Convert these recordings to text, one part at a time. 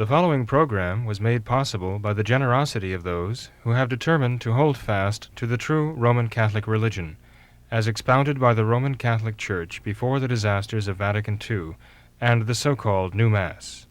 The following program was made possible by the generosity of those who have determined to hold fast to the true Roman Catholic religion, as expounded by the Roman Catholic Church before the disasters of Vatican II and the so-called New Mass.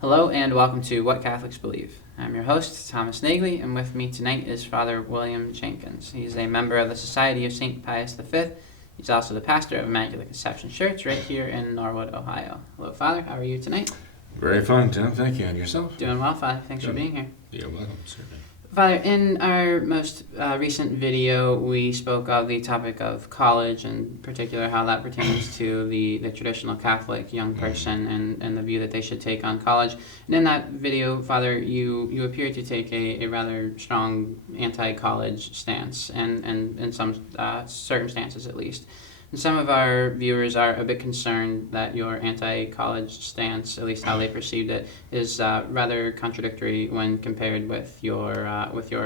Hello and welcome to What Catholics Believe. I'm your host, Thomas Nagley, and with me tonight is Father William Jenkins. He's a member of the Society of St. Pius V. He's also the pastor of Immaculate Conception Church right here in Norwood, Ohio. Hello, Father. How are you tonight? Very fine, Tom. Thank you. And yourself? Doing well, Father. Thanks for being here. You're welcome, certainly. Father, in our most recent video, we spoke of the topic of college, in particular how that pertains to the traditional Catholic young person and the view that they should take on college. And in that video, Father, you appear to take a rather strong anti-college stance, and in some circumstances at least. And some of our viewers are a bit concerned that your anti-college stance, at least how they perceived it, is rather contradictory when compared with your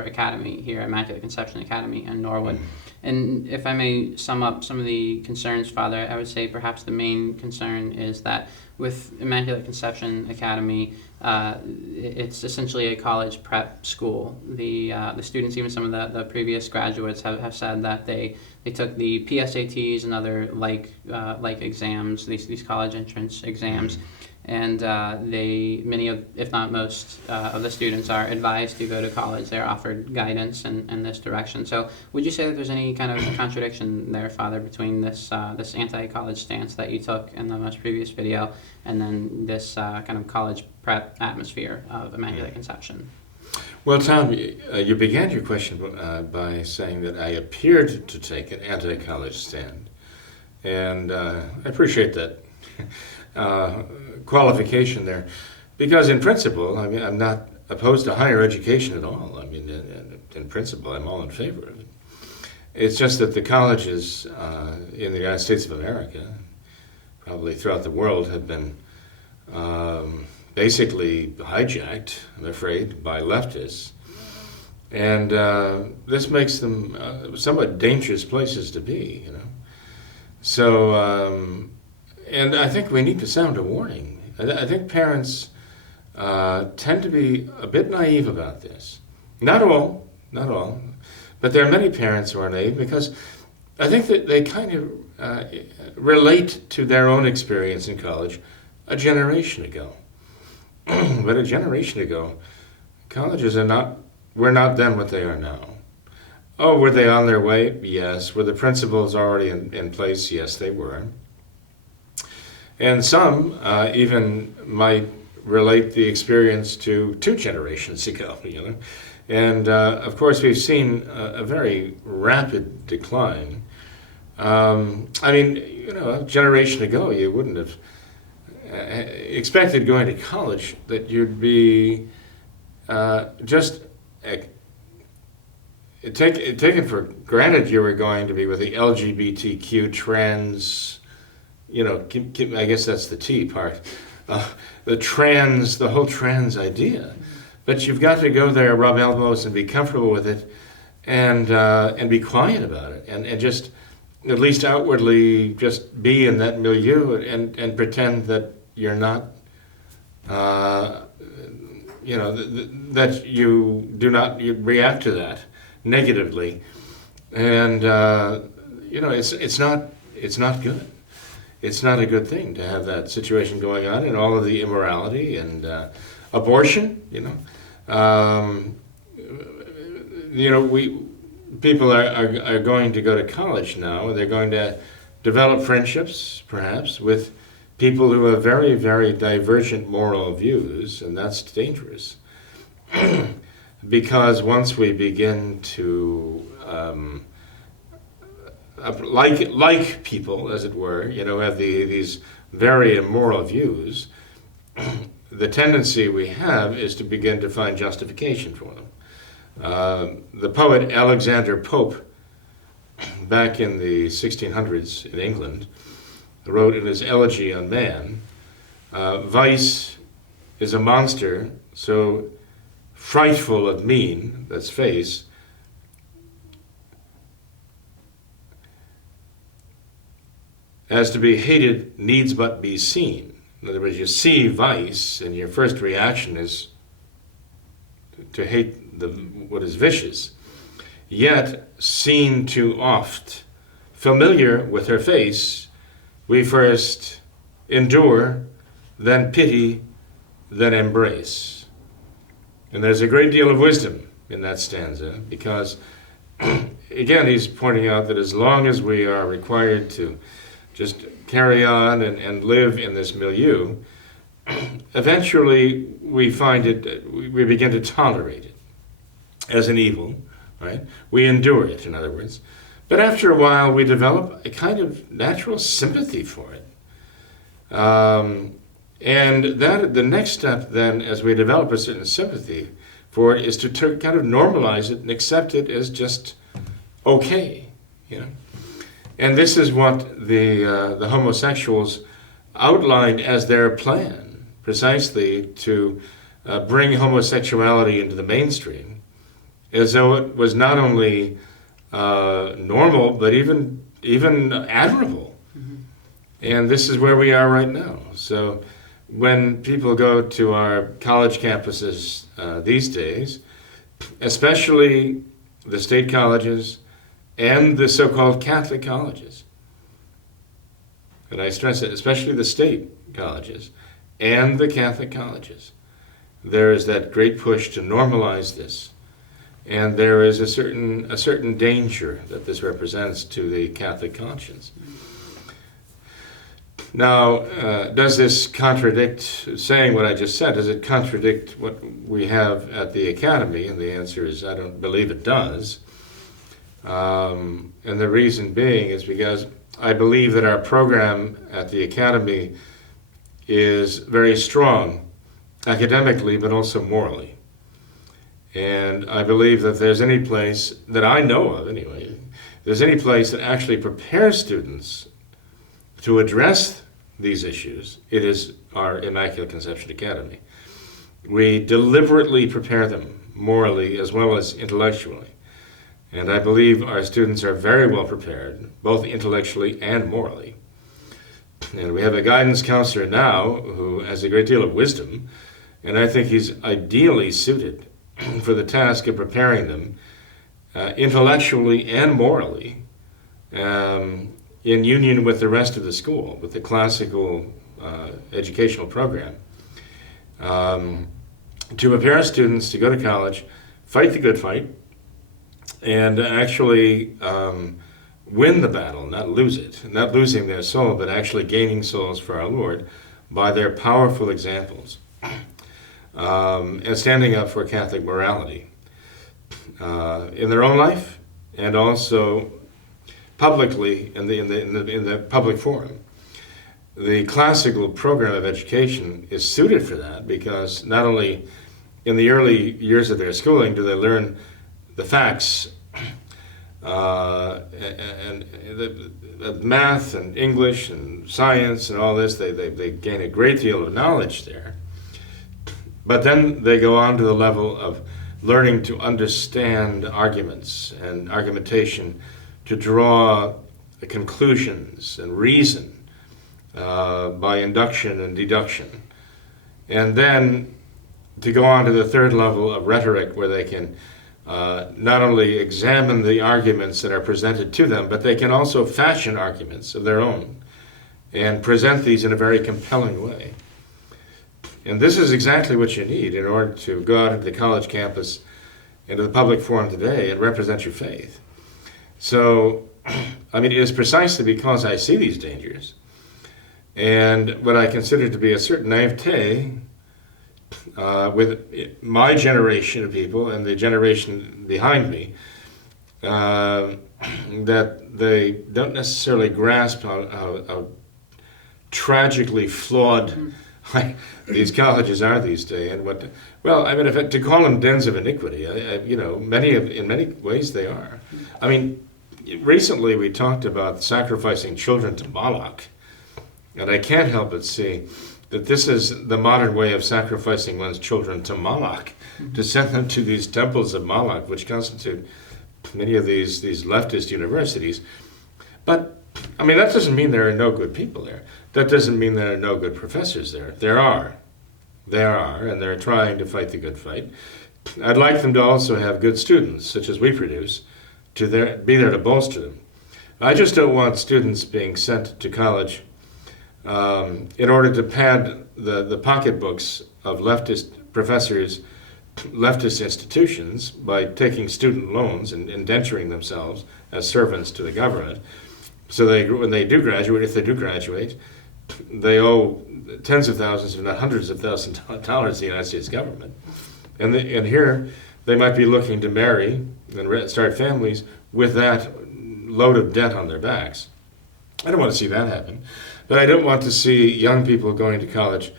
academy here, Immaculate Conception Academy in Norwood. And if I may sum up some of the concerns, Father, I would say perhaps the main concern is that with Immaculate Conception Academy, it's essentially a college prep school. The students, even some of the previous graduates, have said that they took the PSATs and other like exams, these college entrance exams, and many of, if not most, of the students are advised to go to college. They're offered guidance in this direction. So would you say that there's any kind of contradiction there, Father, between this anti-college stance that you took in the most previous video and then this kind of college prep atmosphere of Immaculate Conception? Well, Tom, you began your question by saying that I appeared to take an anti-college stand. And I appreciate that qualification there. Because in principle, I mean, I'm not opposed to higher education at all. I mean, in principle, I'm all in favor of it. It's just that the colleges in the United States of America, probably throughout the world, have been basically hijacked, I'm afraid, by leftists. And this makes them somewhat dangerous places to be, you know. So, and I think we need to sound a warning. I think parents tend to be a bit naive about this. Not all, but there are many parents who are naive because I think that they kind of relate to their own experience in college a generation ago. But a generation ago, colleges were not then what they are now. Oh, were they on their way? Yes. Were the principles already in place? Yes, they were. And some even might relate the experience to 2 generations ago, you know. And of course, we've seen a very rapid decline. I mean, you know, a generation ago, you wouldn't have expected going to college that you'd be just taken for granted you were going to be with the LGBTQ trans, you know, I guess that's the T part, the whole trans idea. But you've got to go there, rub elbows, and be comfortable with it, and be quiet about it, and just at least outwardly just be in that milieu and pretend that you're not, you know, that you do not, you react to that negatively, and you know, it's not good. It's not a good thing to have that situation going on, and all of the immorality and abortion. You know, people are going to go to college now, and they're going to develop friendships, perhaps, with people who have very, very divergent moral views, and that's dangerous. Because once we begin to like people, as it were, you know, have these very immoral views, the tendency we have is to begin to find justification for them. The poet Alexander Pope, back in the 1600s in England, wrote in his Elegy on Man, vice is a monster so frightful of mien, that's face, as to be hated needs but be seen. In other words, you see vice, and your first reaction is to hate what is vicious. Yet, seen too oft, familiar with her face, we first endure, then pity, then embrace. And there's a great deal of wisdom in that stanza, because, again, he's pointing out that as long as we are required to just carry on and live in this milieu, eventually we find it, we begin to tolerate it as an evil, right? We endure it, in other words. But after a while, we develop a kind of natural sympathy for it. And that the next step then, as we develop a certain sympathy for it, is to kind of normalize it and accept it as just okay, you know. And this is what the homosexuals outlined as their plan, precisely to bring homosexuality into the mainstream, as though it was not only normal, but even admirable. Mm-hmm. And this is where we are right now. So when people go to our college campuses these days, especially the state colleges and the so-called Catholic colleges, and I stress it, especially the state colleges and the Catholic colleges, there is that great push to normalize this. And there is a certain danger that this represents to the Catholic conscience. Now, does this contradict, saying what I just said, does it contradict what we have at the Academy? And the answer is, I don't believe it does. And the reason being is because I believe that our program at the Academy is very strong, academically, but also morally. And I believe that there's any place, that I know of anyway, there's any place that actually prepares students to address these issues, it is our Immaculate Conception Academy. We deliberately prepare them morally as well as intellectually. And I believe our students are very well prepared, both intellectually and morally. And we have a guidance counselor now who has a great deal of wisdom, and I think he's ideally suited for the task of preparing them intellectually and morally in union with the rest of the school, with the classical educational program, to prepare students to go to college, fight the good fight, and actually win the battle, not lose it, not losing their soul, but actually gaining souls for our Lord by their powerful examples. And standing up for Catholic morality in their own life and also publicly in the public forum. The classical program of education is suited for that because not only in the early years of their schooling do they learn the facts and the math and English and science and all this, they gain a great deal of knowledge there. But then they go on to the level of learning to understand arguments and argumentation, to draw conclusions and reason by induction and deduction. And then to go on to the third level of rhetoric, where they can not only examine the arguments that are presented to them, but they can also fashion arguments of their own and present these in a very compelling way. And this is exactly what you need in order to go out into the college campus, into the public forum today, and represent your faith. So, I mean, it is precisely because I see these dangers and what I consider to be a certain naivete with my generation of people and the generation behind me, that they don't necessarily grasp how tragically flawed these colleges are these days, and to call them dens of iniquity, in many ways they are. I mean, recently we talked about sacrificing children to Moloch, and I can't help but see that this is the modern way of sacrificing one's children to Moloch, to send them to these temples of Moloch, which constitute many of these leftist universities. But, I mean, that doesn't mean there are no good people there. That doesn't mean there are no good professors there. There are. There are, and they're trying to fight the good fight. I'd like them to also have good students, such as we produce, to be there to bolster them. I just don't want students being sent to college in order to pad the pocketbooks of leftist professors, leftist institutions, by taking student loans and indenturing themselves as servants to the government. So when they do graduate, if they do graduate, they owe tens of thousands, if not hundreds of thousands of dollars to the United States government. And here they might be looking to marry and start families with that load of debt on their backs. I don't want to see that happen. But I don't want to see young people going to college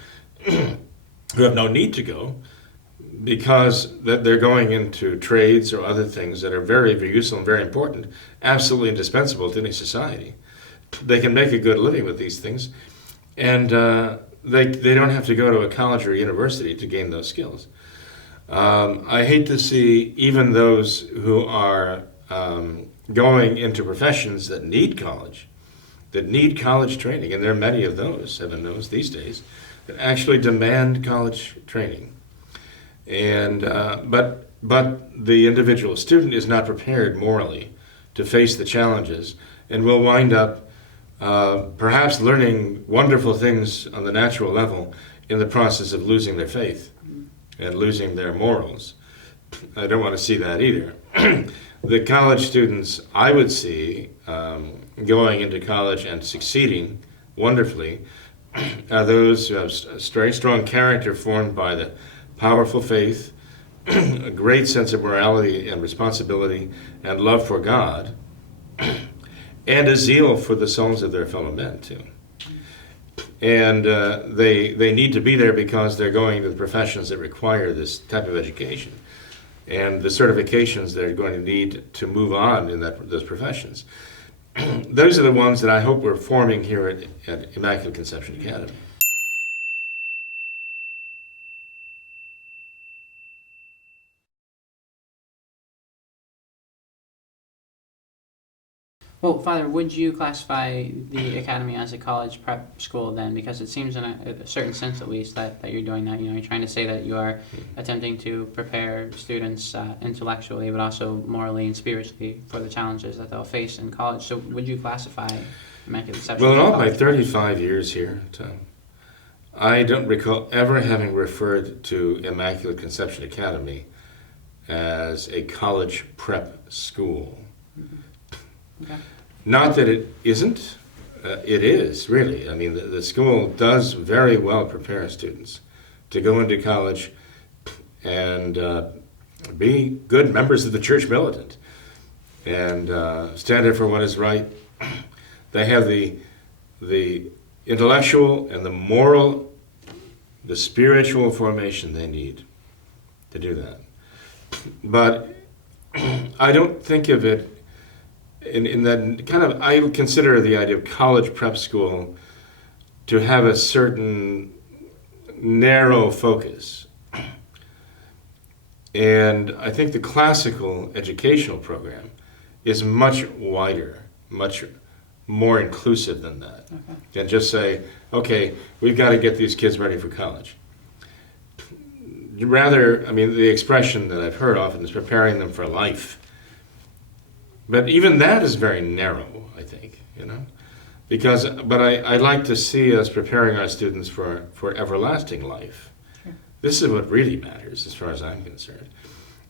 who have no need to go, because they're going into trades or other things that are very, very useful and very important, absolutely indispensable to any society. They can make a good living with these things, and they don't have to go to a college or university to gain those skills. I hate to see even those who are going into professions that need college training, and there are many of those, heaven knows, these days, that actually demand college training. And but the individual student is not prepared morally to face the challenges, and will wind up perhaps learning wonderful things on the natural level in the process of losing their faith and losing their morals. I don't want to see that either. The college students I would see going into college and succeeding wonderfully are those who have very strong character formed by the powerful faith, a great sense of morality and responsibility and love for God, and a zeal for the souls of their fellow men too. And they need to be there because they're going to the professions that require this type of education and the certifications they're going to need to move on in those professions. Those are the ones that I hope we're forming here at Immaculate Conception Academy. Well, Father, would you classify the academy as a college prep school then? Because it seems in a certain sense, at least, that you're doing that. You know, you're trying to say that you are attempting to prepare students intellectually, but also morally and spiritually for the challenges that they'll face in college. So would you classify Immaculate Conception? Well, in all my 35 years here, Tom, I don't recall ever having referred to Immaculate Conception Academy as a college prep school. Okay. Not that it isn't. It is, really. I mean, the school does very well prepare students to go into college and be good members of the church militant and stand up for what is right. They have the intellectual and the moral, the spiritual formation they need to do that. But I don't think of it in that kind of, I would consider the idea of college prep school to have a certain narrow focus. And I think the classical educational program is much wider, much more inclusive than that. Okay. Than just say, okay, we've got to get these kids ready for college. Rather, I mean, the expression that I've heard often is preparing them for life. But even that is very narrow, I think, you know, but I like to see us preparing our students for everlasting life. Sure. This is what really matters as far as I'm concerned.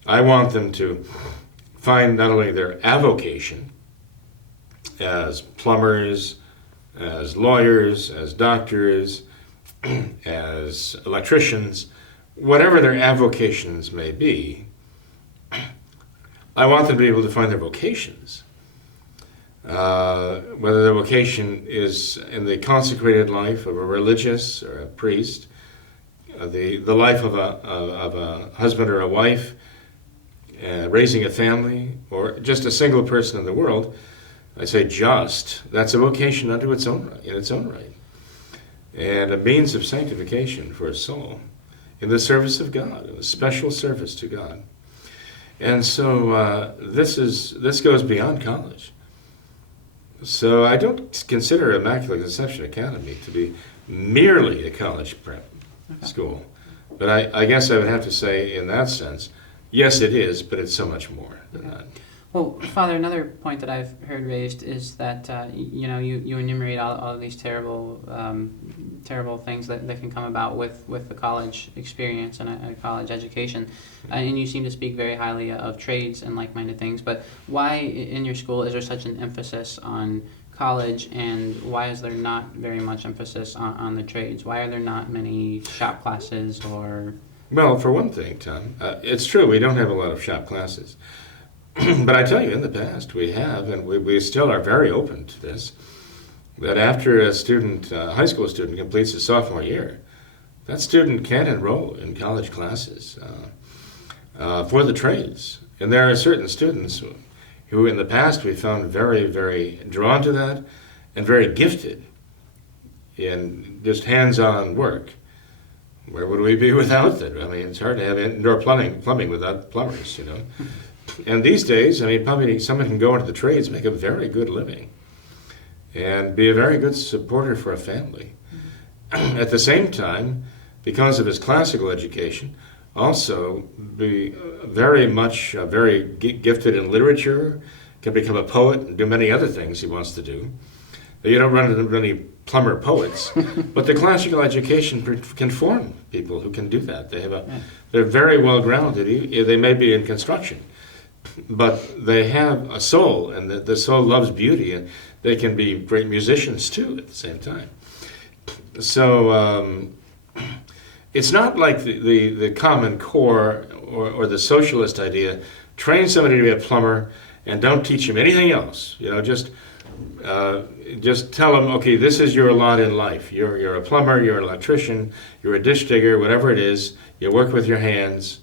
I want them to find not only their avocation as plumbers, as lawyers, as doctors, as electricians, whatever their avocations may be, I want them to be able to find their vocations. Whether their vocation is in the consecrated life of a religious or a priest, the life of a husband or a wife, raising a family, or just a single person in the world. I say just, that's a vocation in its own right. and a means of sanctification for a soul in the service of God, in a special service to God. And so this goes beyond college. So I don't consider Immaculate Conception Academy to be merely a college prep school. But I guess I would have to say, in that sense, yes, it is, but it's so much more than that. Well, Father, another point that I've heard raised is that you enumerate all of these terrible things that can come about with the college experience and a college education, and you seem to speak very highly of trades and like-minded things. But why in your school is there such an emphasis on college, and why is there not very much emphasis on the trades? Why are there not many shop classes or? Well, for one thing, Tom, it's true we don't have a lot of shop classes. But I tell you, in the past, we have, and we still are very open to this, that after a student, high school student, completes his sophomore year, that student can enroll in college classes for the trades. And there are certain students who in the past we found very, very drawn to that and very gifted in just hands-on work. Where would we be without that? I mean, it's hard to have indoor plumbing without plumbers, you know. And these days, I mean, probably someone can go into the trades, make a very good living, and be a very good supporter for a family. At the same time, because of his classical education, also be very much very gifted in literature, can become a poet and do many other things he wants to do. You don't run into many plumber poets, but the classical education can form people who can do that. They're very well grounded. They may be in construction, but they have a soul, and the soul loves beauty, and they can be great musicians too at the same time. So it's not like the Common Core or the socialist idea, train somebody to be a plumber and don't teach him anything else. You know, just tell them, okay, this is your lot in life. You're a plumber, you're an electrician, you're a dish digger, whatever it is. You work with your hands,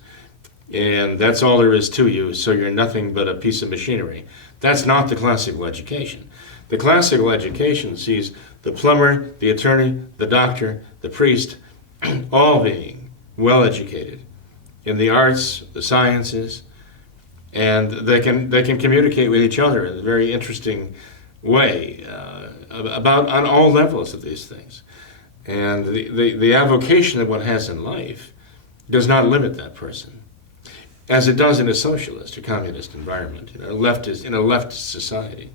and that's all there is to you, so you're nothing but a piece of machinery. That's not the classical education. The classical education sees the plumber, the attorney, the doctor, the priest, all being well educated in the arts, the sciences, and they can communicate with each other in a very interesting way on all levels of these things. And the avocation that one has in life does not limit that person, as it does in a socialist or communist environment, in a leftist society,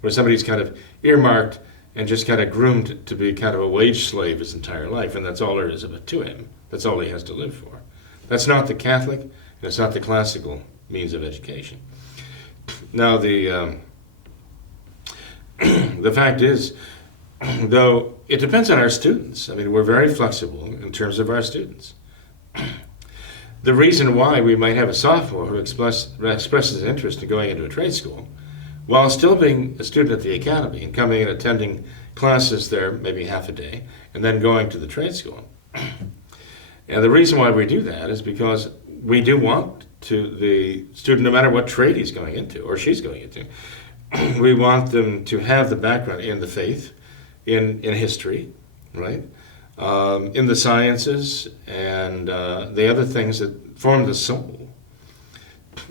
where somebody's kind of earmarked and just kind of groomed to be kind of a wage slave his entire life, and that's all there is to him. That's all he has to live for. That's not the Catholic, and it's not the classical means of education. Now, the fact is, though, it depends on our students. I mean, we're very flexible in terms of our students. The reason why we might have a sophomore who expresses an interest in going into a trade school, while still being a student at the academy and coming and attending classes there maybe half a day, and then going to the trade school. And the reason why we do that is because we do want the student, no matter what trade he's going into or she's going into, we want them to have the background in the faith, in history, right? In the sciences and the other things that form the soul.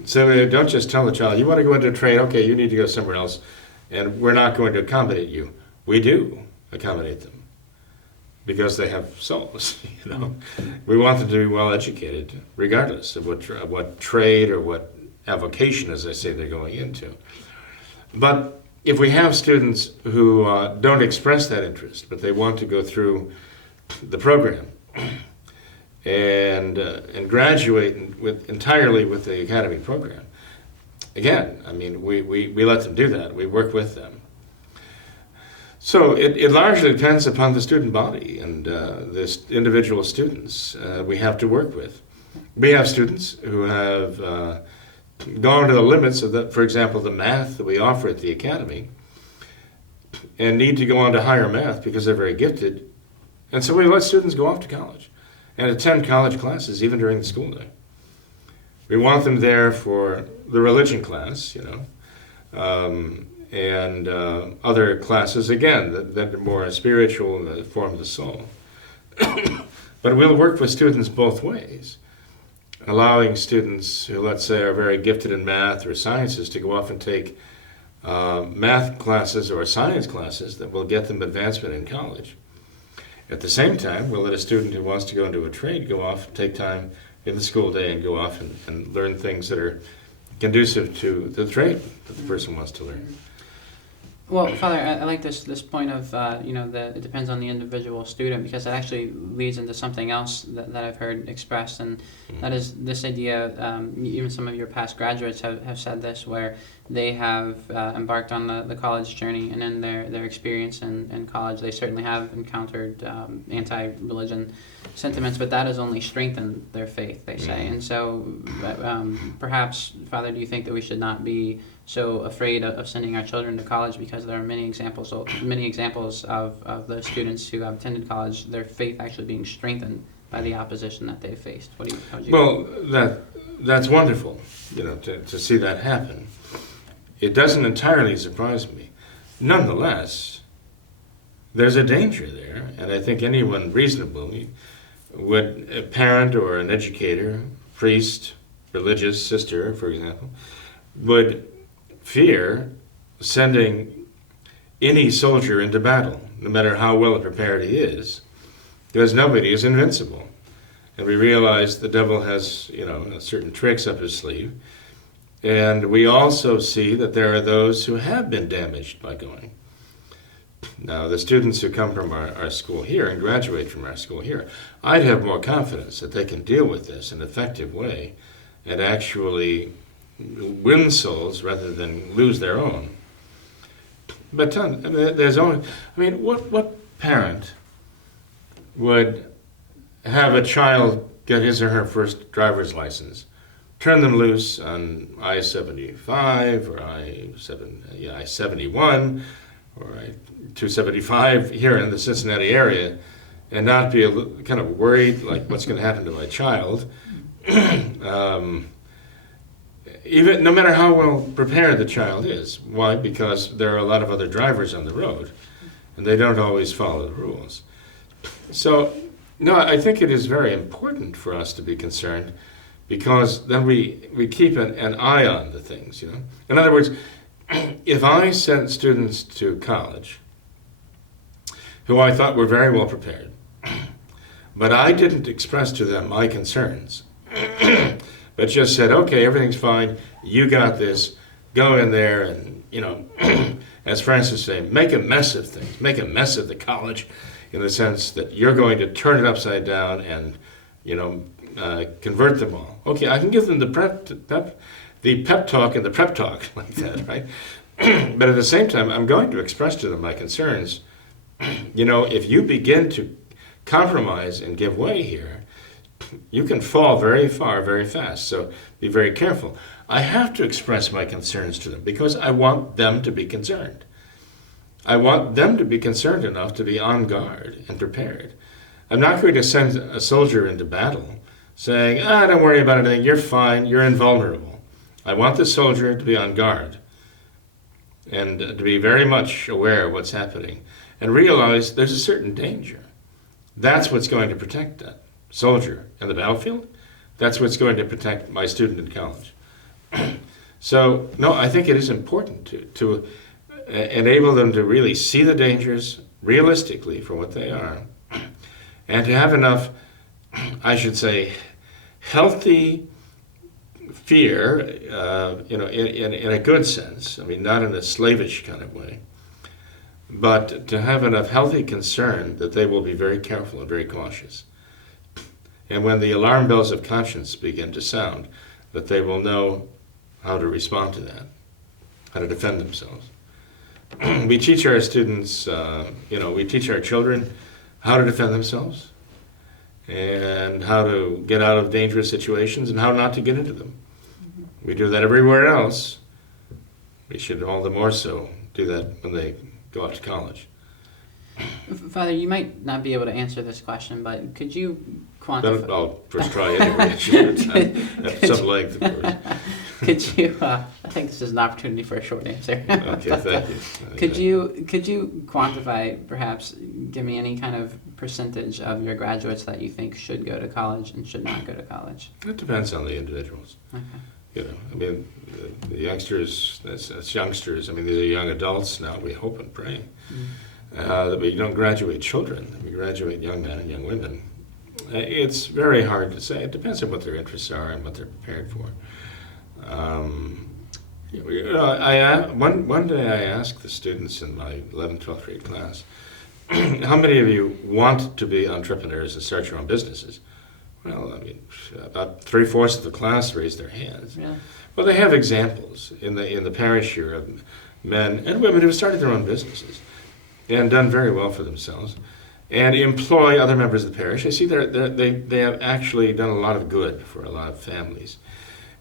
So we don't just tell the child, you want to go into a trade, okay, you need to go somewhere else, and we're not going to accommodate you. We do accommodate them because they have souls, you know. We want them to be well educated, regardless of what trade or what avocation, as I say, they're going into. But if we have students who don't express that interest, but they want to go through the program and graduate entirely with the academy program, again, I mean, we let them do that. We work with them. So it largely depends upon the student body and the individual students we have to work with. We have students who have gone to the limits of, for example, the math that we offer at the academy, and need to go on to higher math because they're very gifted. And so we let students go off to college and attend college classes even during the school day. We want them there for the religion class, you know, and other classes, again, that are more spiritual and that form the soul. But we'll work with students both ways, allowing students who, let's say, are very gifted in math or sciences to go off and take math classes or science classes that will get them advancement in college. At the same time, we'll let a student who wants to go into a trade go off, take time in the school day and go off and learn things that are conducive to the trade that the person wants to learn. Well, Father, I like this point of, that it depends on the individual student, because it actually leads into something else that I've heard expressed, and that is this idea, even some of your past graduates have said this, where they have embarked on the college journey, and in their experience in college, they certainly have encountered anti-religion sentiments, but that has only strengthened their faith, they say. And so perhaps, Father, do you think that we should not be so afraid of sending our children to college, because there are many examples of those students who have attended college, their faith actually being strengthened by the opposition that they faced? How would you? Well, that's wonderful, to see that happen. It doesn't entirely surprise me. Nonetheless, there's a danger there, and I think anyone reasonably would, a parent or an educator, priest, religious sister, for example, would fear sending any soldier into battle, no matter how well prepared he is, because nobody is invincible. And we realize the devil has, certain tricks up his sleeve. And we also see that there are those who have been damaged by going. Now, the students who come from our school here and graduate from our school here, I'd have more confidence that they can deal with this in an effective way and actually win souls rather than lose their own. But there's only, what parent would have a child get his or her first driver's license, turn them loose on I-75 or I-71 or I-275 here in the Cincinnati area, and not be kind of worried, like, what's going to happen to my child? Even no matter how well prepared the child is. Why? Because there are a lot of other drivers on the road, and they don't always follow the rules. So, no, I think it is very important for us to be concerned, because then we keep an eye on the things, In other words, if I sent students to college who I thought were very well prepared, but I didn't express to them my concerns, but just said, okay, everything's fine, you got this, go in there and, as Francis said, make a mess of things, make a mess of the college, in the sense that you're going to turn it upside down and, convert them all. Okay, I can give them the pep talk and the prep talk like that, right? But at the same time, I'm going to express to them my concerns. If you begin to compromise and give way here, you can fall very far, very fast. So be very careful. I have to express my concerns to them because I want them to be concerned. I want them to be concerned enough to be on guard and prepared. I'm not going to send a soldier into battle saying, don't worry about anything, you're fine, you're invulnerable. I want the soldier to be on guard and to be very much aware of what's happening and realize there's a certain danger. That's what's going to protect that soldier in the battlefield. That's what's going to protect my student in college. So, no, I think it is important to enable them to really see the dangers realistically for what they are, and to have enough, I should say, healthy fear, in a good sense. Not in a slavish kind of way, but to have enough healthy concern that they will be very careful and very cautious. And when the alarm bells of conscience begin to sound, that they will know how to respond to that, how to defend themselves. We teach our students, we teach our children how to defend themselves and how to get out of dangerous situations and how not to get into them. We do that everywhere else. We should all the more so do that when they go off to college. Father, you might not be able to answer this question, but could you quantify? I'll first try anyway. At some length, of course. Could you? I think this is an opportunity for a short answer. Okay, thank you. Could you quantify, perhaps, give me any kind of percentage of your graduates that you think should go to college and should not go to college? It depends on the individuals. Okay. You know, I mean, the youngsters, that's youngsters. I mean, these are young adults now. We hope and pray that we don't graduate children. That we graduate young men and young women. It's very hard to say. It depends on what their interests are and what they're prepared for. One day I asked the students in my 11th, 12th grade class, how many of you want to be entrepreneurs and start your own businesses? Well, I mean, about 3/4 of the class raised their hands. Really? Well, they have examples in the parish here of men and women who have started their own businesses and done very well for themselves and employ other members of the parish. I see they have actually done a lot of good for a lot of families.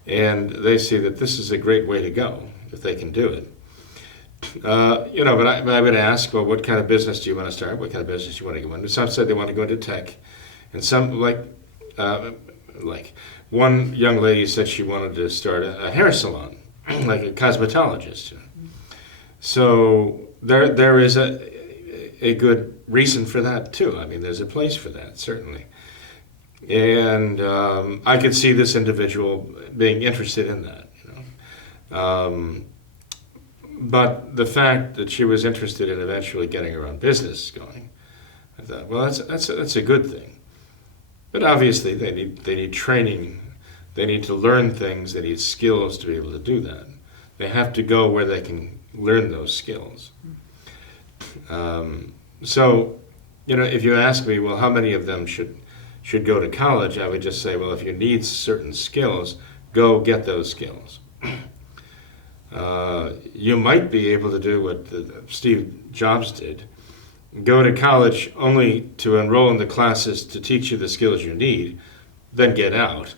And they see that this is a great way to go if they can do it. But I would ask, well, what kind of business do you want to start? What kind of business do you want to go into? Some said they want to go into tech. And some, like one young lady said she wanted to start a hair salon, like a cosmetologist. So there is a good reason for that, too. I mean, there's a place for that, certainly. And I could see this individual being interested in that, but the fact that she was interested in eventually getting her own business going, I thought, well, that's a good thing. But obviously, they need training. They need to learn things. They need skills to be able to do that. They have to go where they can learn those skills. So, if you ask me, well, how many of them should go to college, I would just say, well, if you need certain skills, go get those skills. You might be able to do what Steve Jobs did, go to college only to enroll in the classes to teach you the skills you need, then get out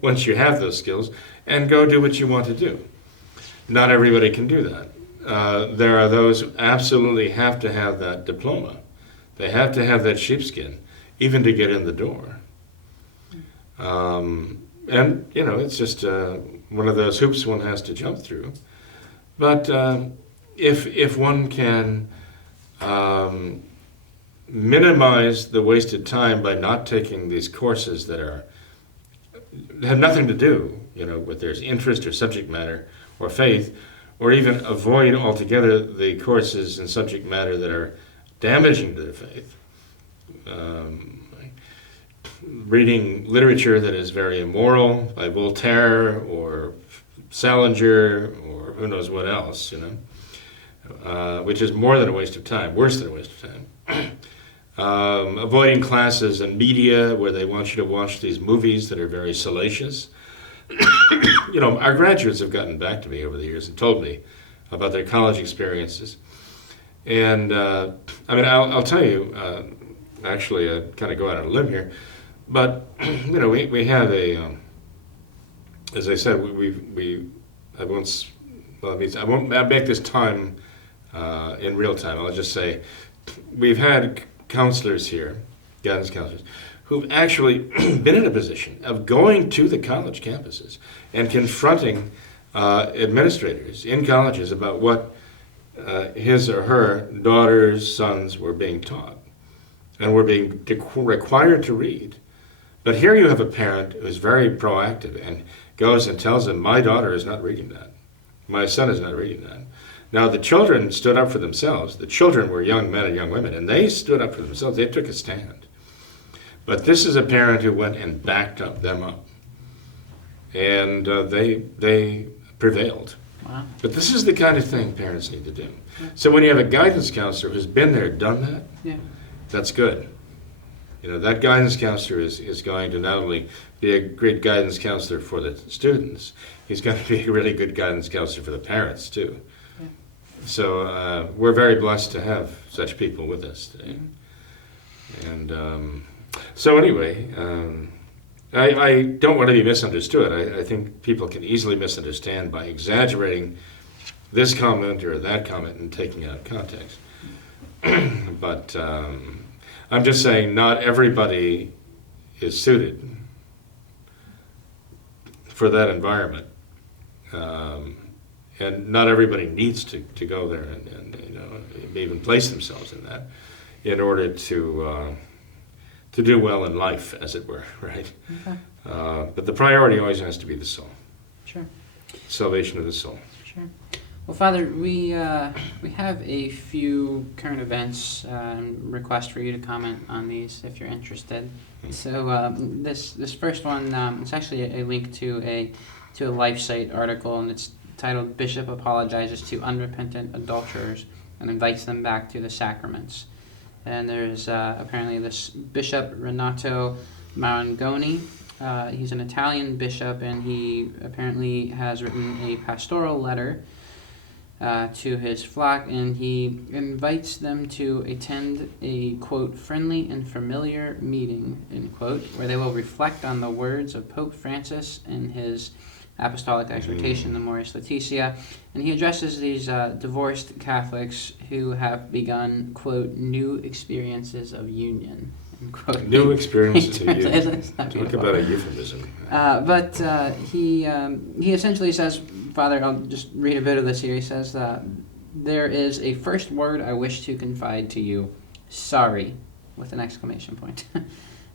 once you have those skills, and go do what you want to do. Not everybody can do that. There are those who absolutely have to have that diploma. They have to have that sheepskin, even to get in the door. And, it's just one of those hoops one has to jump through. But if one can minimize the wasted time by not taking these courses that have nothing to do, with their interest or subject matter or faith, or even avoid altogether the courses and subject matter that are damaging to their faith. Reading literature that is very immoral by Voltaire or Salinger or who knows what else, which is more than a waste of time, worse than a waste of time. Avoiding classes and media where they want you to watch these movies that are very salacious. Our graduates have gotten back to me over the years and told me about their college experiences. And, I'll tell you, actually, I kind of go out on a limb here, but, we have as I said, I won't make this time in real time. I'll just say we've had counselors here, guidance counselors, who've actually been in a position of going to the college campuses and confronting administrators in colleges about what his or her daughters, sons were being taught and were being required to read. But here you have a parent who's very proactive and goes and tells them, my daughter is not reading that. My son is not reading that. Now, the children stood up for themselves. The children were young men and young women, and they stood up for themselves. They took a stand. But this is a parent who went and backed them up. And they prevailed. Wow. But this is the kind of thing parents need to do. So when you have a guidance counselor who's been there, done that, that's good. That guidance counselor is going to not only be a great guidance counselor for the students, he's going to be a really good guidance counselor for the parents, too. Yeah. So we're very blessed to have such people with us today. And so anyway, I don't want to be misunderstood. I think people can easily misunderstand by exaggerating this comment or that comment and taking it out of context. But I'm just saying not everybody is suited for that environment. And not everybody needs to go there and even place themselves in that in order to do well in life, as it were, right? Okay. But the priority always has to be the soul. Sure. Salvation of the soul. Sure. Well, Father, we have a few current events and request for you to comment on these if you're interested. So this first one, it's actually a link to a LifeSite article, and it's titled "Bishop Apologizes to Unrepentant Adulterers and Invites Them Back to the Sacraments." And there's apparently this Bishop Renato Marangoni. He's an Italian bishop, and he apparently has written a pastoral letter to his flock, and he invites them to attend a, quote, friendly and familiar meeting, end quote, where they will reflect on the words of Pope Francis in his apostolic exhortation, the Amoris Laetitia, and he addresses these divorced Catholics who have begun, quote, new experiences of union, end quote. New experiences of union. Talk About a euphemism. But he essentially says, Father, I'll just read a bit of this here. He says, there is a first word I wish to confide to you, sorry, with an exclamation point.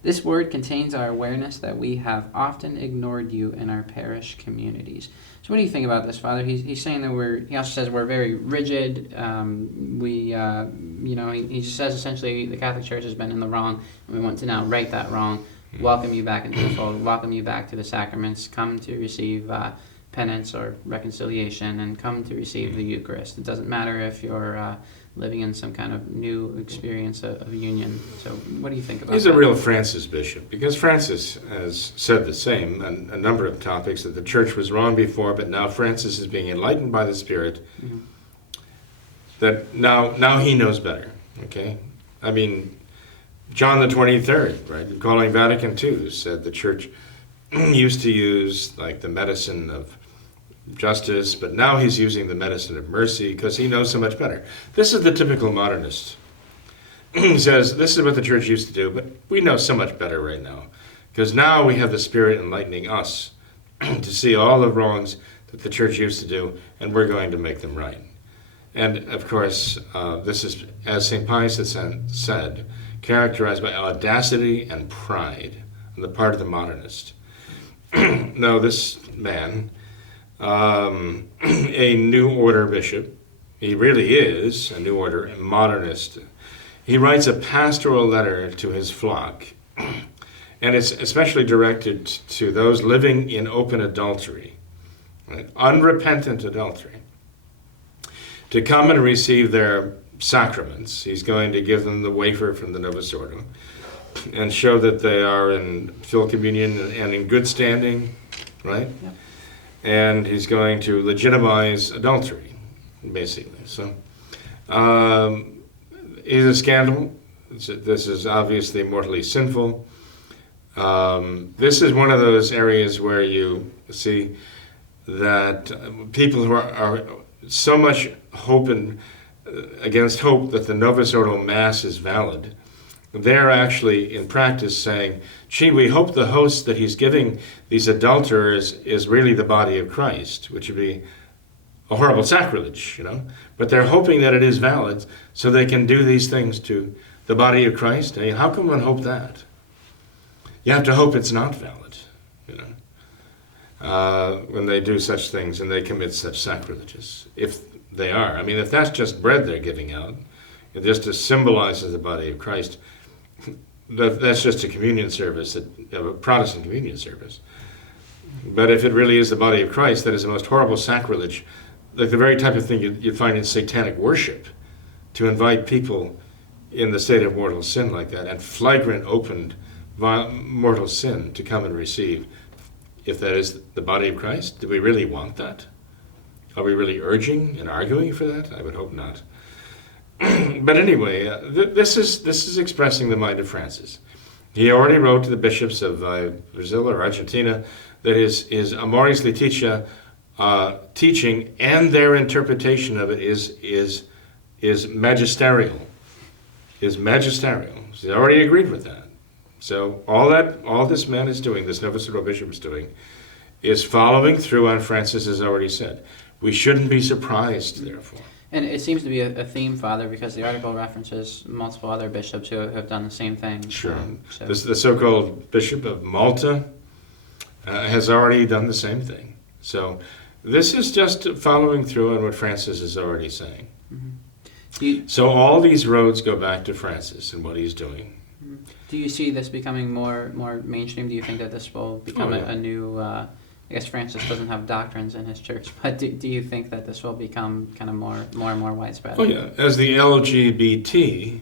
This word contains our awareness that we have often ignored you in our parish communities. So what do you think about this, Father? He's saying that he also says we're very rigid. He just says essentially the Catholic Church has been in the wrong, and we want to now right that wrong, welcome you back into the fold, welcome you back to the sacraments, come to receive penance or reconciliation, and come to receive the Eucharist. It doesn't matter if you're living in some kind of new experience of union. So what do you think about that? He's a real Francis bishop, because Francis has said the same on a number of topics, that the Church was wrong before, but now Francis is being enlightened by the Spirit, that now he knows better, okay? I mean, John the 23rd, right, calling Vatican II, said the Church used to use like the medicine of justice, but now he's using the medicine of mercy because he knows so much better. This is the typical modernist. He says, this is what the Church used to do, but we know so much better right now, because now we have the Spirit enlightening us to see all the wrongs that the Church used to do, and we're going to make them right. And of course, this is, as St. Pius has said, characterized by audacity and pride on the part of the modernist. No, this man, a New Order bishop, he really is a New Order modernist. He writes a pastoral letter to his flock, and it's especially directed to those living in open adultery, right? Unrepentant adultery, to come and receive their sacraments. He's going to give them the wafer from the Novus Ordo and show that they are in full communion and in good standing, right? Yep. And he's going to legitimize adultery, basically. So it's a scandal. This is obviously mortally sinful. This is one of those areas where you see that people who are so much hope and against hope that the Novus Ordo Mass is valid, they're actually in practice saying, gee, we hope the host that he's giving these adulterers is really the body of Christ, which would be a horrible sacrilege, you know. But they're hoping that it is valid so they can do these things to the body of Christ. I mean, how can one hope that? You have to hope it's not valid, you know, when they do such things and they commit such sacrileges, if they are. I mean, if that's just bread they're giving out, it just symbolizes the body of Christ, that's just a communion service, a Protestant communion service. But if it really is the body of Christ, that is the most horrible sacrilege, like the very type of thing you'd find in satanic worship, to invite people in the state of mortal sin like that, and flagrant, opened mortal sin to come and receive. If that is the body of Christ, do we really want that? Are we really urging and arguing for that? I would hope not. But anyway, this is expressing the mind of Francis. He already wrote to the bishops of Brazil or Argentina that his Amoris Laetitia teaching and their interpretation of it is magisterial. Is magisterial. He's already agreed with that. So all this man is doing, this Novus Ordo bishop is doing, is following through on Francis has already said. We shouldn't be surprised, therefore. And it seems to be a theme, Father, because the article references multiple other bishops who have done the same thing. Sure. So. The so-called Bishop of Malta has already done the same thing. So this is just following through on what Francis is already saying. So all these roads go back to Francis and what he's doing. Do you see this becoming more mainstream? Do you think that this will become a new... I guess Francis doesn't have doctrines in his church, but do you think that this will become kind of more and more widespread? Oh yeah, as the LGBTQ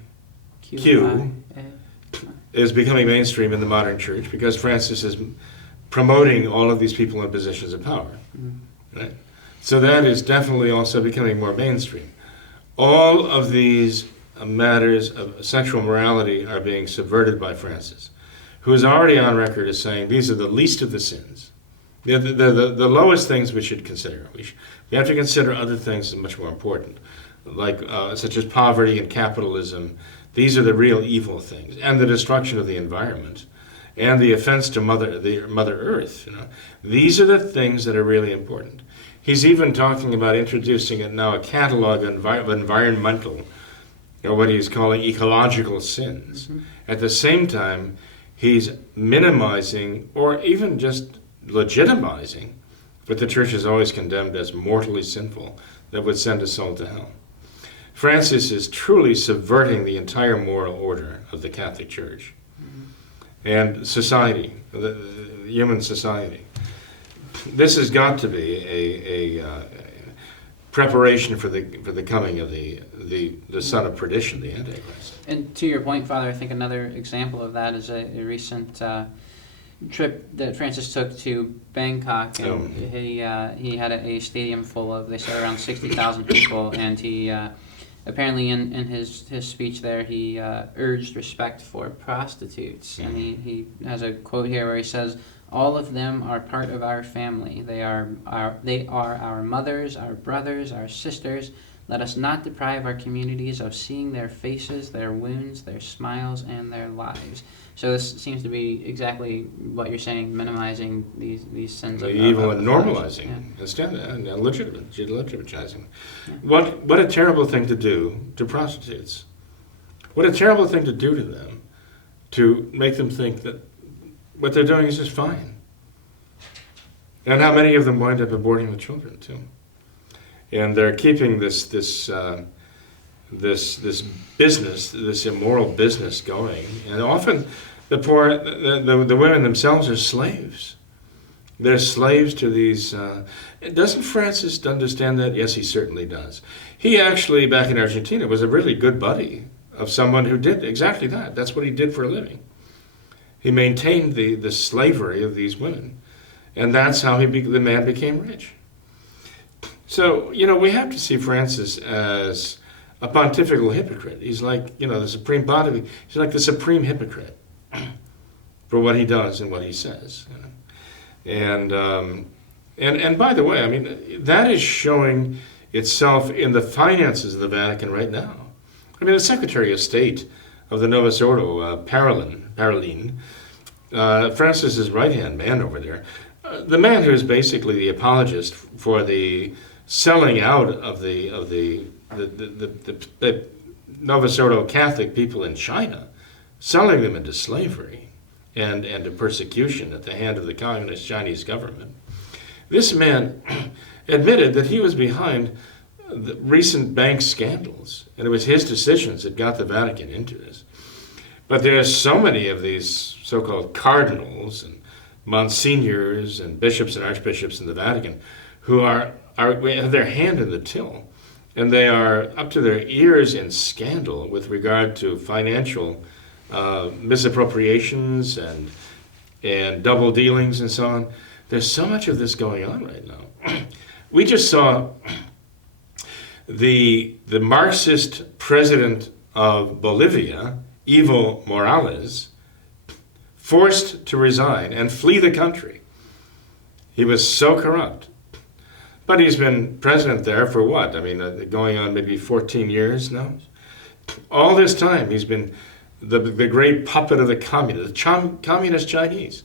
is becoming mainstream in the modern church because Francis is promoting all of these people in positions of power. Right? So that is definitely also becoming more mainstream. All of these matters of sexual morality are being subverted by Francis, who is already on record as saying these are the least of the sins. The lowest things we should consider. We have to consider other things that are much more important, like such as poverty and capitalism. These are the real evil things, and the destruction of the environment, and the offense to Mother Earth. These are the things that are really important. He's even talking about introducing now a catalog of environmental, or what he's calling ecological sins. At the same time, he's minimizing, or even just legitimizing what the church has always condemned as mortally sinful, that would send a soul to hell. Francis is truly subverting the entire moral order of the Catholic Church and society, the human society. This has got to be a preparation for the coming of the son of perdition, the Antichrist. And to your point, Father, I think another example of that is a recent trip that Francis took to Bangkok, and he had a stadium full of, they said, around 60,000 people, and he apparently in his speech there he urged respect for prostitutes, and he has a quote here where he says, "All of them are part of our family. They are our mothers, our brothers, our sisters. Let us not deprive our communities of seeing their faces, their wounds, their smiles, and their lives." So this seems to be exactly what you're saying, minimizing these sins of evil and normalizing instead, and legitimizing. Yeah. What a terrible thing to do to prostitutes. What a terrible thing to do to them, to make them think that what they're doing is just fine. And how many of them wind up aborting the children too. And they're keeping this business, this immoral business going. And often the women themselves are slaves. They're slaves to these. Doesn't Francis understand that? Yes, he certainly does. He actually, back in Argentina, was a really good buddy of someone who did exactly that. That's what he did for a living. He maintained the slavery of these women. And that's how the man became rich. So, we have to see Francis as a pontifical hypocrite. He's like, the supreme pontiff. He's like the supreme hypocrite for what he does and what he says. And by the way, that is showing itself in the finances of the Vatican right now. The Secretary of State of the Novus Ordo, Parolin, Francis's right-hand man over there, the man who is basically the apologist for the selling out of the Novus Ordo Catholic people in China, selling them into slavery and to persecution at the hand of the communist Chinese government. This man admitted that he was behind the recent bank scandals, and it was his decisions that got the Vatican into this. But there are so many of these so-called cardinals and monsignors and bishops and archbishops in the Vatican who have their hand in the till, and they are up to their ears in scandal with regard to financial misappropriations and double dealings and so on. There's so much of this going on right now. We just saw the Marxist president of Bolivia, Evo Morales, forced to resign and flee the country. He was so corrupt. But he's been president there for what? Going on maybe 14 years now? All this time he's been the great puppet of the communist Chinese.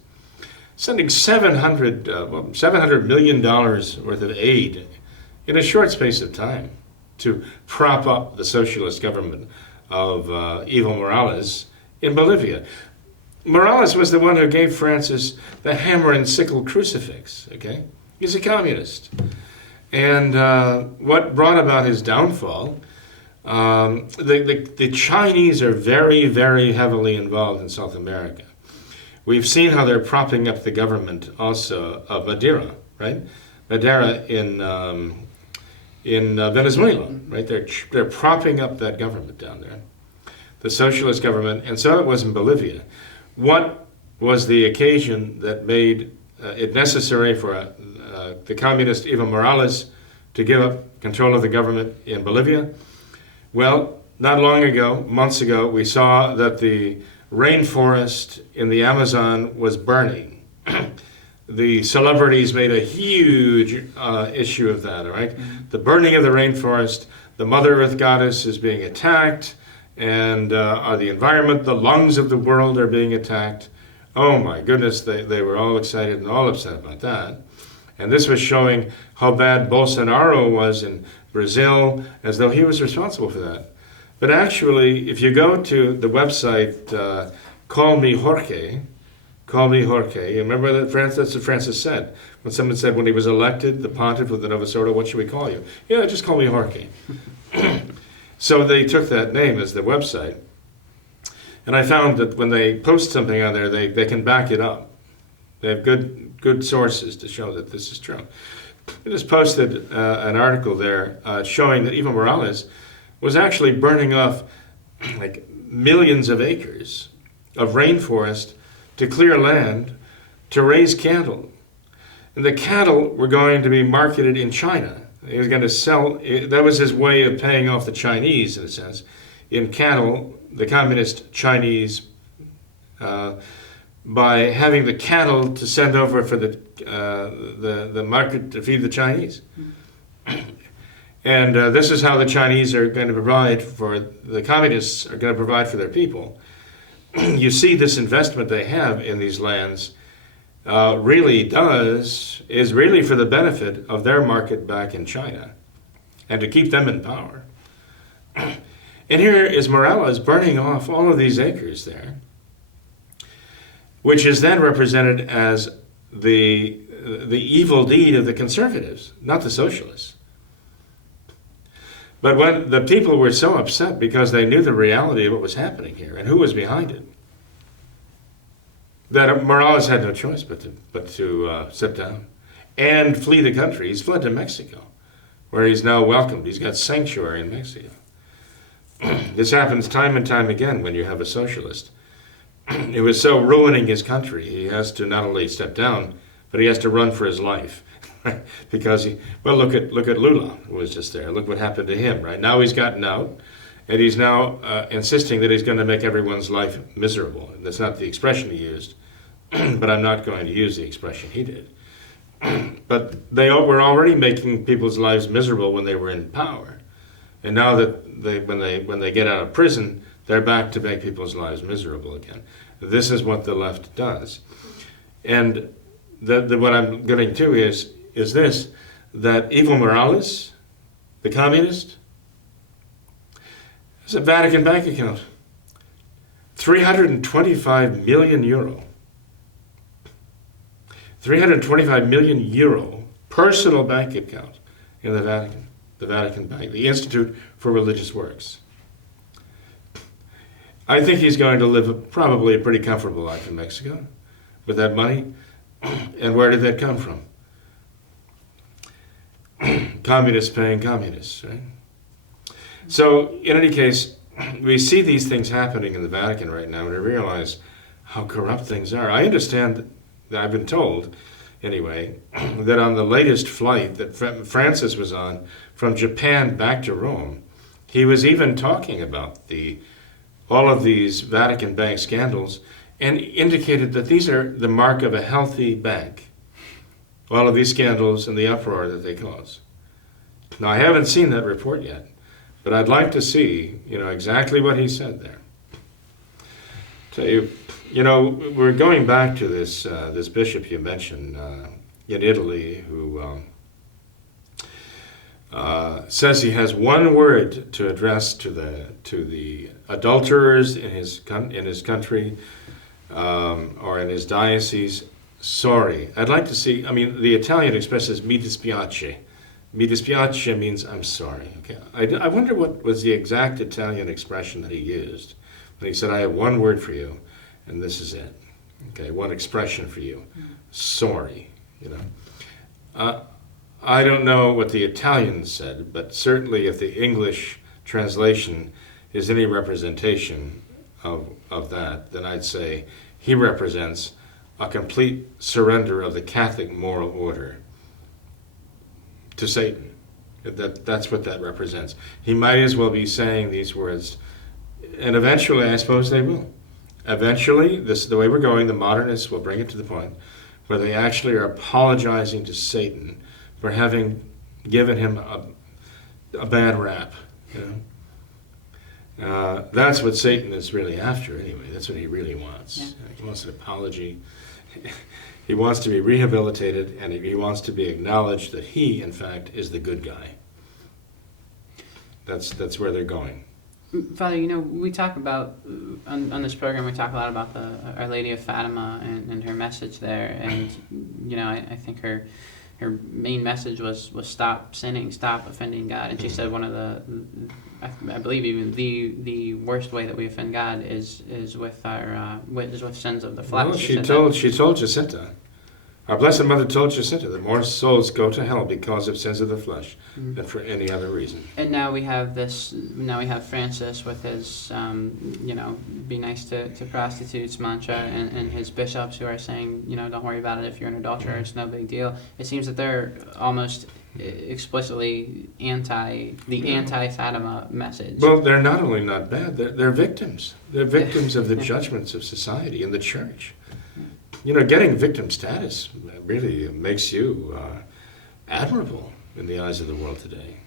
sending $700 million worth of aid in a short space of time to prop up the socialist government of Evo Morales in Bolivia. Morales was the one who gave Francis the hammer and sickle crucifix, okay? He's a communist. And what brought about his downfall, the Chinese are very, very heavily involved in South America. We've seen how they're propping up the government also of Madeira, right? Madeira in Venezuela, right? They're propping up that government down there, the socialist government, and so it was in Bolivia. What was the occasion that made it necessary for the communist Evo Morales to give up control of the government in Bolivia? Well, not long ago, months ago, we saw that the rainforest in the Amazon was burning. The celebrities made a huge issue of that, all right? Mm-hmm. The burning of the rainforest, the Mother Earth goddess is being attacked, and the environment, the lungs of the world are being attacked. Oh my goodness, they were all excited and all upset about that. And this was showing how bad Bolsonaro was in Brazil, as though he was responsible for that. But actually, if you go to the website, Call Me Jorge, you remember that that's what Francis said. When someone said when he was elected, the pontiff of the Novus Ordo, what should we call you? Yeah, just call me Jorge. So they took that name as their website. And I found that when they post something on there, they can back it up. They have good sources to show that this is true. I just posted an article there showing that Evo Morales was actually burning off like millions of acres of rainforest to clear land to raise cattle. And the cattle were going to be marketed in China. He was going to sell, that was his way of paying off the Chinese, in a sense, in cattle, the communist Chinese, by having the cattle to send over for the market to feed the Chinese. And this is how the Chinese are going to provide for, the communists are going to provide for their people. You see this investment they have in these lands is really for the benefit of their market back in China and to keep them in power. And here is Morales burning off all of these acres there, which is then represented as the evil deed of the conservatives, not the socialists. But when the people were so upset because they knew the reality of what was happening here and who was behind it, that Morales had no choice but to sit down and flee the country. He's fled to Mexico, where he's now welcomed. He's got sanctuary in Mexico. This happens time and time again when you have a socialist. It was so ruining his country. He has to not only step down, but he has to run for his life. Because look at Lula, who was just there. Look what happened to him, right? Now he's gotten out, and he's now insisting that he's going to make everyone's life miserable. That's not the expression he used, but I'm not going to use the expression he did. But they were already making people's lives miserable when they were in power. And now that when they get out of prison, they're back to make people's lives miserable again. This is what the left does. And what I'm getting to is this, that Evo Morales, the communist, has a Vatican bank account. 325 million euro. 325 million euro personal bank account in the Vatican Bank, the Institute for Religious Works. I think he's going to live probably a pretty comfortable life in Mexico with that money. And where did that come from? Communists paying communists, right? So, in any case, we see these things happening in the Vatican right now, and we realize how corrupt things are. I understand that I've been told, anyway, that on the latest flight that Francis was on from Japan back to Rome, he was even talking about all of these Vatican bank scandals and indicated that these are the mark of a healthy bank. All of these scandals and the uproar that they cause. Now, I haven't seen that report yet, but I'd like to see, exactly what he said there. Tell you, we're going back to this bishop you mentioned in Italy who says he has one word to address to the adulterers in his country or in his diocese. Sorry. I'd like to see. I mean, the Italian expresses "mi dispiace." Mi dispiace means I'm sorry. Okay. I wonder what was the exact Italian expression that he used when he said, "I have one word for you, and this is it." Okay, one expression for you. Sorry. I don't know what the Italian said, but certainly if the English translation is any representation of that, then I'd say he represents a complete surrender of the Catholic moral order to Satan. That's what that represents. He might as well be saying these words, and eventually I suppose they will. Eventually, this is the way we're going, the modernists will bring it to the point where they actually are apologizing to Satan for having given him a bad rap. That's what Satan is really after anyway. That's what he really wants. Yeah. He wants an apology. He wants to be rehabilitated, and he wants to be acknowledged that he, in fact, is the good guy. That's where they're going. Father, we talk about, on this program, we talk a lot about Our Lady of Fatima and her message there. And, I think her main message was stop sinning, stop offending God. And she said one of I believe even the worst way that we offend God is with with sins of the flesh. Well, she told Jacinta, our Blessed Mother told Jacinta that more souls go to hell because of sins of the flesh than for any other reason. And now we have Francis with his, be nice to prostitutes mantra, and his bishops who are saying, don't worry about it if you're an adulterer, it's no big deal. It seems that they're almost explicitly anti-Fatima message. Well, they're not only not bad, they're victims. They're victims of the judgments of society and the church. Getting victim status really makes you admirable in the eyes of the world today.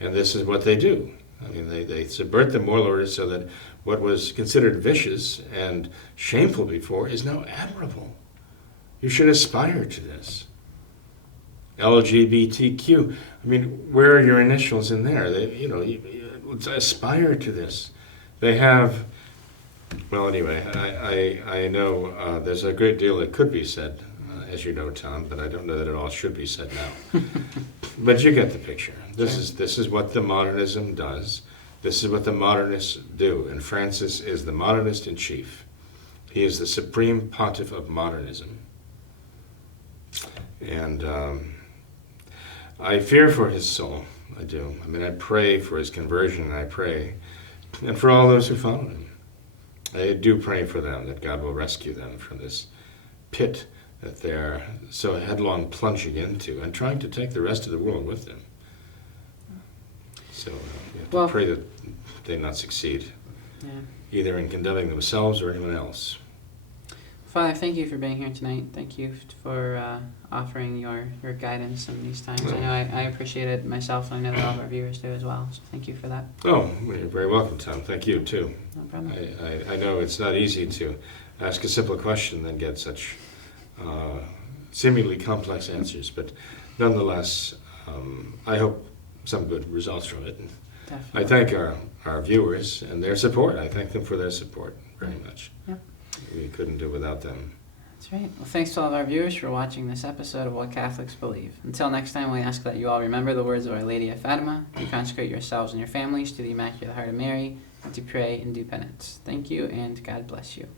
And this is what they do. I mean, they subvert the moral order so that what was considered vicious and shameful before is now admirable. You should aspire to this. LGBTQ. I mean, where are your initials in there? You aspire to this. They have. Well, anyway, I know there's a great deal that could be said, as you know, Tom, but I don't know that it all should be said now. But you get the picture. This is what the modernism does. This is what the modernists do. And Francis is the modernist in chief. He is the supreme pontiff of modernism. And I fear for his soul. I do. I mean, I pray for his conversion, and I pray, and for all those who follow him. I do pray for them, that God will rescue them from this pit that they're so headlong plunging into and trying to take the rest of the world with them. So we have to pray that they not succeed, either in condemning themselves or anyone else. Father, thank you for being here tonight. Thank you for offering your guidance in these times. I know I appreciate it myself, and I know that all of our viewers do as well. So thank you for that. Oh, you're very welcome, Tom. Thank you, too. No problem. I know it's not easy to ask a simple question and then get such seemingly complex answers, but nonetheless, I hope some good results from it. And Definitely. I thank our viewers and their support. I thank them for their support very much. Yep. We couldn't do without them. That's right. Well, thanks to all of our viewers for watching this episode of What Catholics Believe. Until next time, we ask that you all remember the words of Our Lady of Fatima, to consecrate yourselves and your families to the Immaculate Heart of Mary, and to pray and do penance. Thank you, and God bless you.